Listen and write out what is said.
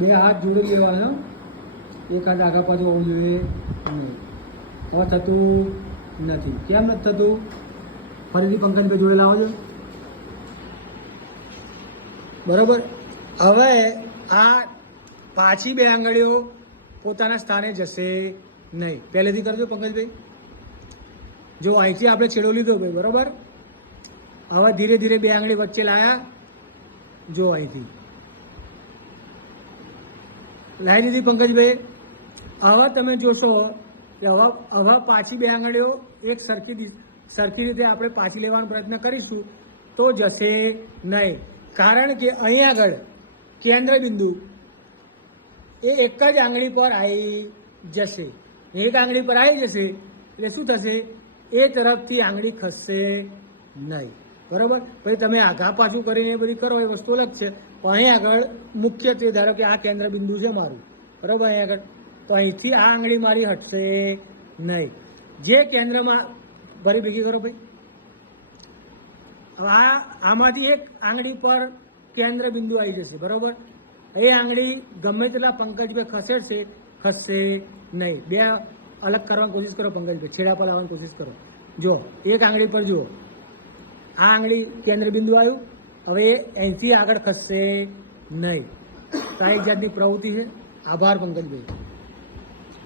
બે હાથ જોડી લેવાનો, એક હાથ આગળ પાછું હોવું જોઈએ નહીં. હવે થતું નથી. કેમ નથી થતું? ફરીથી પંકજભાઈ જોડે લાવો છો. બરાબર. હવે આ પાછી બે આંગળીઓ પોતાના સ્થાને જશે નહીં. પહેલેથી કરજો પંકજભાઈ. જો અહીંથી આપણે છેડો લીધો ભાઈ, બરાબર. હવે ધીરે ધીરે બે આંગળી વચ્ચે લાયા. જો અહીંથી લાવી લીધી પંકજભાઈ. હવે તમે જોશો કે હવે પાછી બે આંગળીઓ એક સરખી રીતે આપણે પાછી લેવાનો પ્રયત્ન કરીશું તો જશે નહીં. કારણ કે અહીં આગળ કેન્દ્ર બિંદુ એ એક જ આંગળી પર આવી જશે. એક આંગળી પર આવી જશે એટલે શું થશે? એ તરફથી આંગળી ખસશે નહીં. બરાબર. પછી તમે આઘા પાછું કરીને એ બધી કરો એ વસ્તુ અલગ છે. પણ અહીં આગળ મુખ્યત્વે ધારો કે આ કેન્દ્ર બિંદુ છે મારું, બરાબર. અહીં આગળ તો અહીંથી આ આંગળી મારી હટશે નહીં. જે કેન્દ્રમાં ભરી ભેગી કરો ભાઈ. આમાંથી એક આંગળી પર કેન્દ્ર બિંદુ આવી જશે, બરાબર. એ આંગળી ગમે તેટલા પંકજભાઈ ખસેડશે, ખસશે નહીં. બે અલગ કરવાની કોશિશ કરો પંકજભાઈ, છેડા પર લાવવાની કોશિશ કરો. જો એક આંગળી પર જુઓ, આ આંગળી કેન્દ્ર બિંદુ આવ્યું. હવે અહીંથી આગળ ખસશે નહીં. તો આ એક જાતની પ્રવૃત્તિ છે. આભાર પંકજભાઈ.